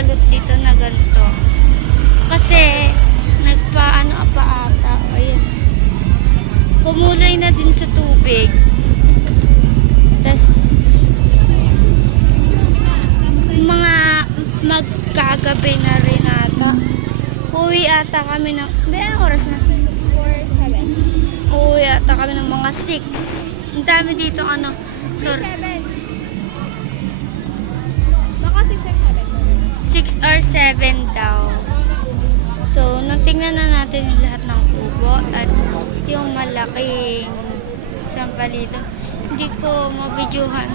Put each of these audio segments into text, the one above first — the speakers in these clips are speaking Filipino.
nakakalot dito na ganito. Kasi, nagpaano pa ata. Ayun. Kumulay na din sa tubig. Tapos, mga magkagabi na rin ata. Uwi ata kami ng... Ba, oras na? 4, 7. Uwi ata kami ng mga 6. Ang dami dito ano. Sorry. Or 7 daw. So, natingnan na natin lahat ng kubo at yung malaking sampalito. Hindi ko mabidyuhan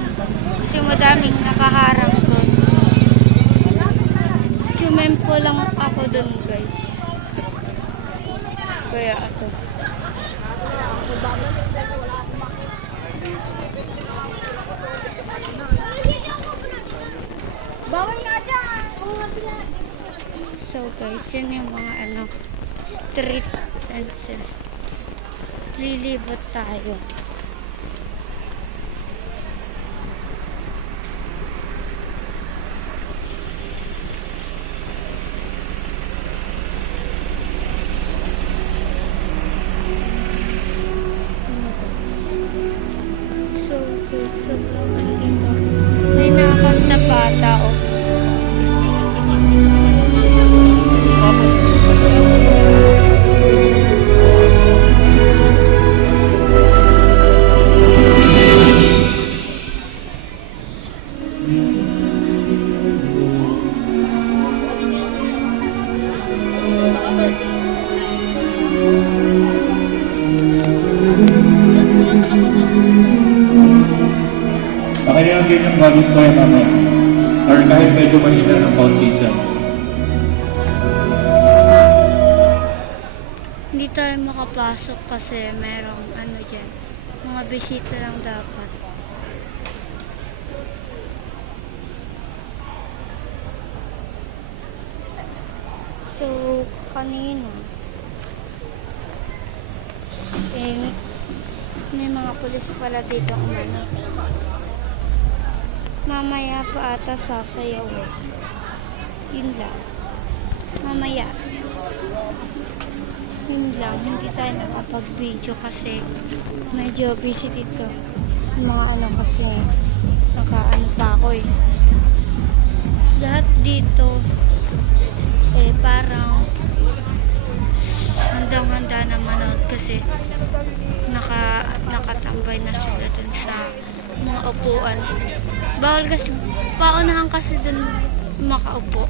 kasi madaming nakaharang doon. Tumempo lang ako doon guys. Kaya ito. Bawal nga dyan. Oo nga pala. So guys, yun yung mga ano, street dances. Lilibot tayo. Na yung volume ko yan mamaya. Or kahit medyo mahina ng konti dyan. Hindi tayo makapasok kasi merong ano dyan. Mga bisita lang dapat. So, kanina, eh, may mga pulis pala dito ang ano. Mamaya pa ata sasayaw eh. Yun lang. Mamaya. Yun lang, hindi tayo nakapag-video kasi medyo busy dito. Mga ano kasi nakaano pa ako eh. Lahat dito eh parang handang-handa na manood kasi naka, nakatambay na sila dun sa mga upuan. Bawal kasi, paunahan kasi dun makaupo.